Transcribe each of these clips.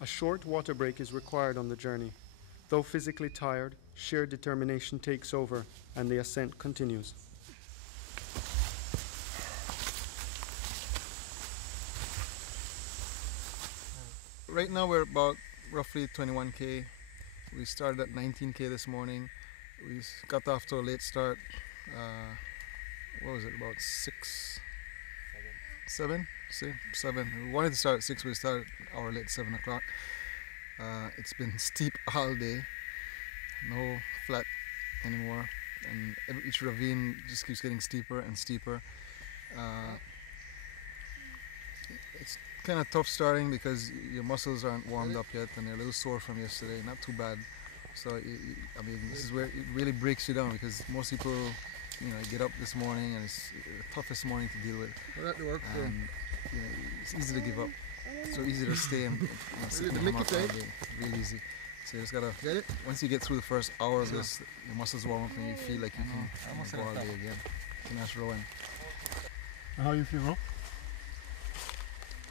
A short water break is required on the journey. Though physically tired, sheer determination takes over and the ascent continues. Right now we're about roughly 21k. We started at 19k this morning. We got off to a late start. What was it, about 6? 7? 7. We wanted to start at 6, we started an hour late, 7 o'clock. It's been steep all day, no flat anymore, and each ravine just keeps getting steeper and steeper. It's kind of tough starting because your muscles aren't warmed up yet and they're a little sore from yesterday, not too bad. So, I mean, this is where it really breaks you down because most people, you know, get up this morning and it's the toughest morning to deal with. And, you know, it's easy to give up. It's so easy to stay and sit in the hammock all day. Real easy. So you just gotta, once you get through the first hour of this, your muscles warm up and you feel like you can go all day again. It's a nice rowing. How you feel, Ro?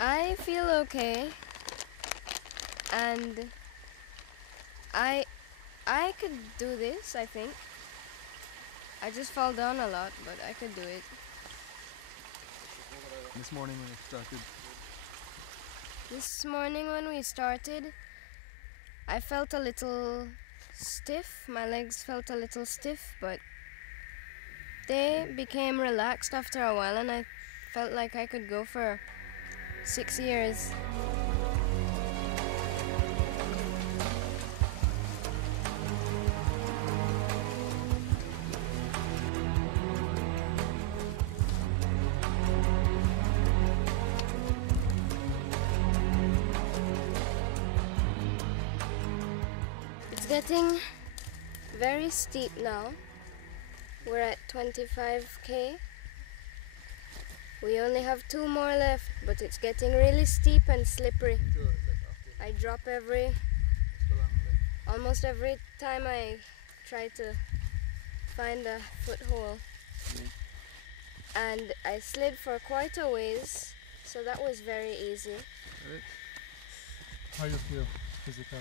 I feel okay, and I could do this, I think. I just fall down a lot, but I could do it. This morning when we started, I felt a little stiff. My legs felt a little stiff, but they became relaxed after a while, and I felt like I could go for 6 years. It's getting very steep now. We're at 25k. We only have 2 more left, but it's getting really steep and slippery. I drop almost every time I try to find a foothold. And I slid for quite a ways, so that was very easy. How you feel physically?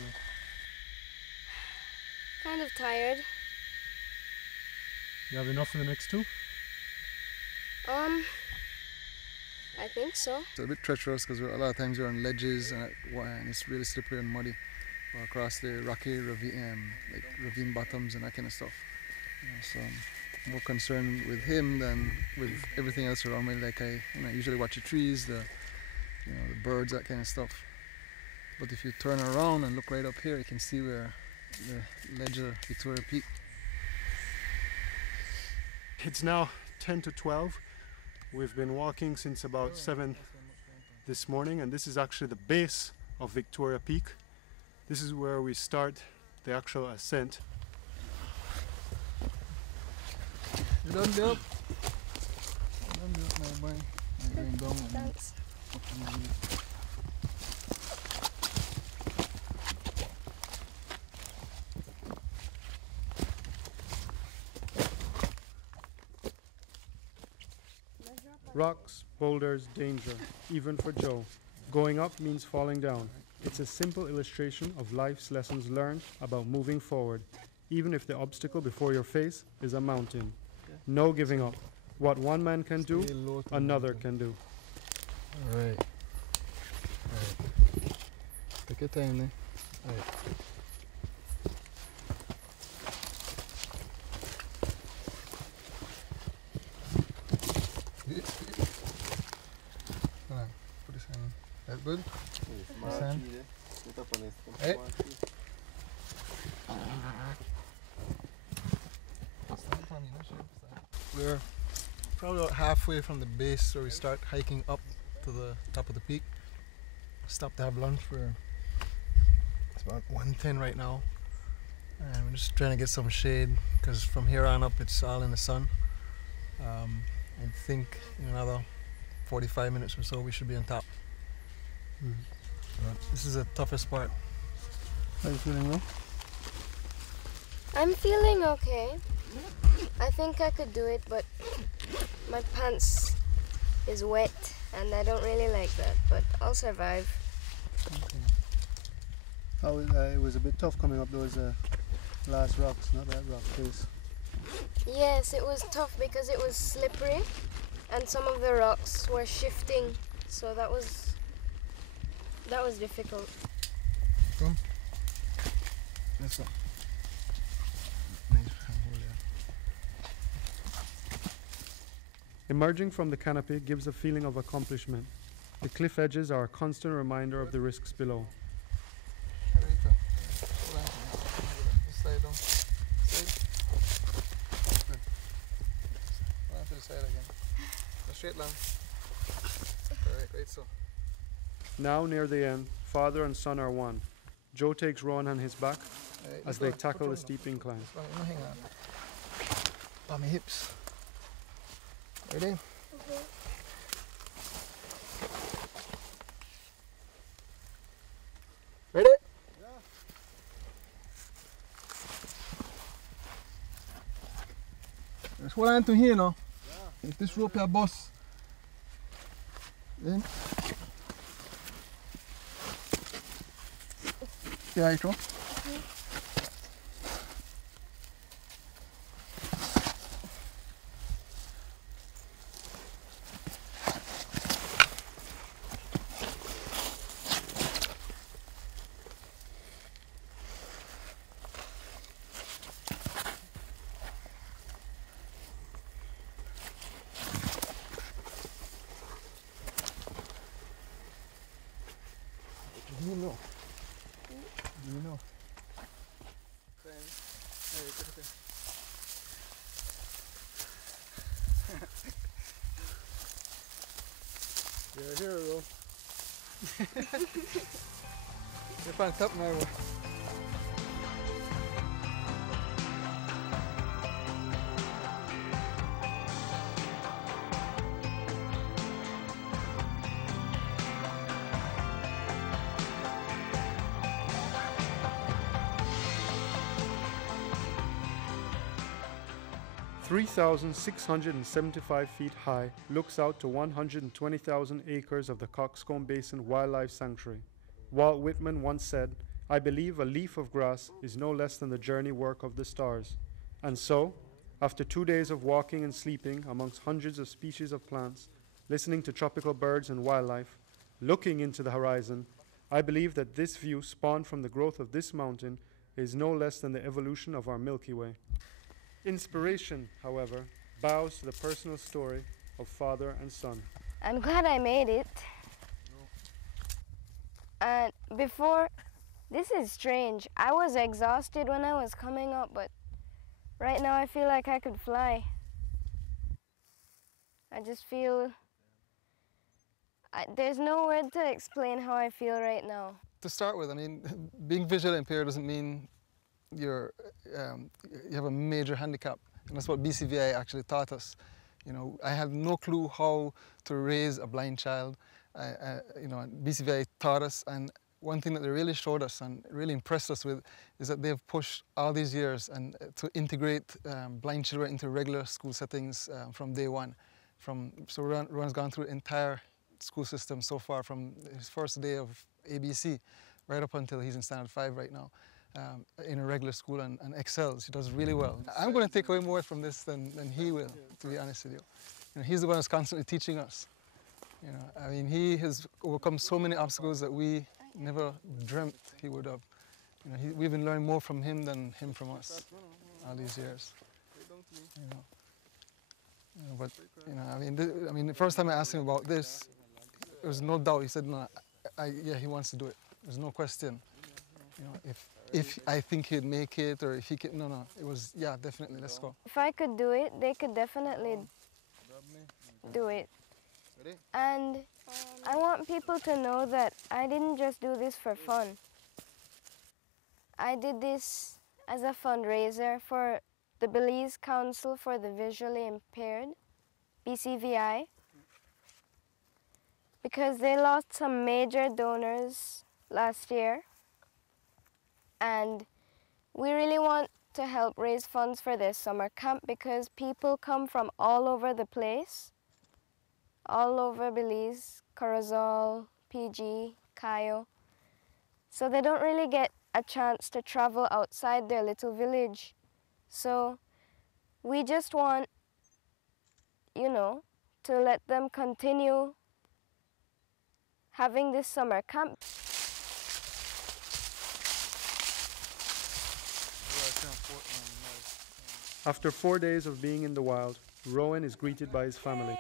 Kind of tired. You have enough for the next 2? I think so. It's a bit treacherous because a lot of times you're on ledges and it's really slippery and muddy across the rocky ravine bottoms and that kind of stuff. So I'm more concerned with him than with everything else around me. Like I usually watch the trees, the birds, that kind of stuff. But if you turn around and look right up here, you can see where the ledge of Victoria Peak. It's now 10 to 12. We've been walking since about 7 this morning, and this is actually the base of Victoria Peak. This is where we start the actual ascent. You done, Bill? My boy. Thanks. Rocks, boulders, danger, even for Joe. Going up means falling down. It's a simple illustration of life's lessons learned about moving forward, even if the obstacle before your face is a mountain. No giving up. What one man can do, another can do. Alright. Take your time then. Alright. Put this hand. That good? This hand. Hey. We're probably about halfway from the base where we start hiking up to the top of the peak. Stop to have lunch. It's about 1:10 right now, and we're just trying to get some shade because from here on up it's all in the sun. I think in another 45 minutes or so we should be on top. This is the toughest part. How are you feeling, Will? I'm feeling okay. I think I could do it, but my pants is wet and I don't really like that, but I'll survive. Okay. It was a bit tough coming up those last rocks, not that rock face. Yes, it was tough because it was slippery and some of the rocks were shifting, so that was difficult. Come. That's all. Nice handhold there. Emerging from the canopy gives a feeling of accomplishment. The cliff edges are a constant reminder of the risks below. There you go. Hold on. Just slide down. Slide. Good. Hold on to the side again. Go straight line. Alright, right so. Now near the end, father and son are one. Joe takes Rowan on his back as they tackle the steep incline. Hang on. By my hips. Ready? Ready? Yeah. Just hold on to here now. Yeah. If this rope here bust, then yeah, right, bro. Do you know? Do you know? You're a hero. You're on top now. 3,675 feet high, looks out to 120,000 acres of the Coxcomb Basin Wildlife Sanctuary. Walt Whitman once said, "I believe a leaf of grass is no less than the journey work of the stars." And so, after 2 days of walking and sleeping amongst hundreds of species of plants, listening to tropical birds and wildlife, looking into the horizon, I believe that this view spawned from the growth of this mountain is no less than the evolution of our Milky Way. Inspiration, however, bows to the personal story of father and son. I'm glad I made it. And before, this is strange. I was exhausted when I was coming up, but right now I feel like I could fly. I just feel, there's no word to explain how I feel right now. To start with, I mean, being visually impaired doesn't mean you have a major handicap, and that's what BCVI actually taught us. You know, I had no clue how to raise a blind child. BCVI taught us, and one thing that they really showed us and really impressed us with is that they've pushed all these years and to integrate blind children into regular school settings from day one. So Ron's gone through the entire school system so far, from his first day of ABC right up until he's in standard 5 right now. In a regular school and excels. He does really well. I'm going to take away more from this than he will, to be honest with you. You know, he's the one who's constantly teaching us. You know, I mean, he has overcome so many obstacles that we never dreamt he would have. You know, we've been learning more from him than him from us all these years. But you know, I mean, the first time I asked him about this, there was no doubt. He said, "No, yeah, he wants to do it. There's no question." You know, if I think he'd make it, or if he could, no, it was, yeah, definitely, let's go. If I could do it, they could definitely do it. And I want people to know that I didn't just do this for fun. I did this as a fundraiser for the Belize Council for the Visually Impaired, BCVI, because they lost some major donors last year. And we really want to help raise funds for this summer camp because people come from all over the place, all over Belize, Corozal, PG, Cayo. So they don't really get a chance to travel outside their little village. So we just want, to let them continue having this summer camp. After 4 days of being in the wild, Rowan is greeted by his family.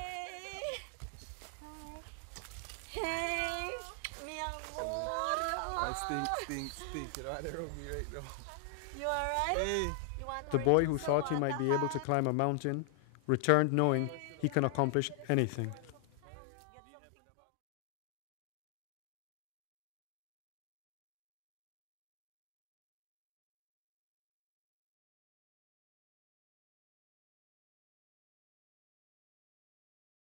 Hey, mi amor. I stink. You know, they're me right now. You alright? Hey. The boy who thought he might be able to climb a mountain returned knowing he can accomplish anything.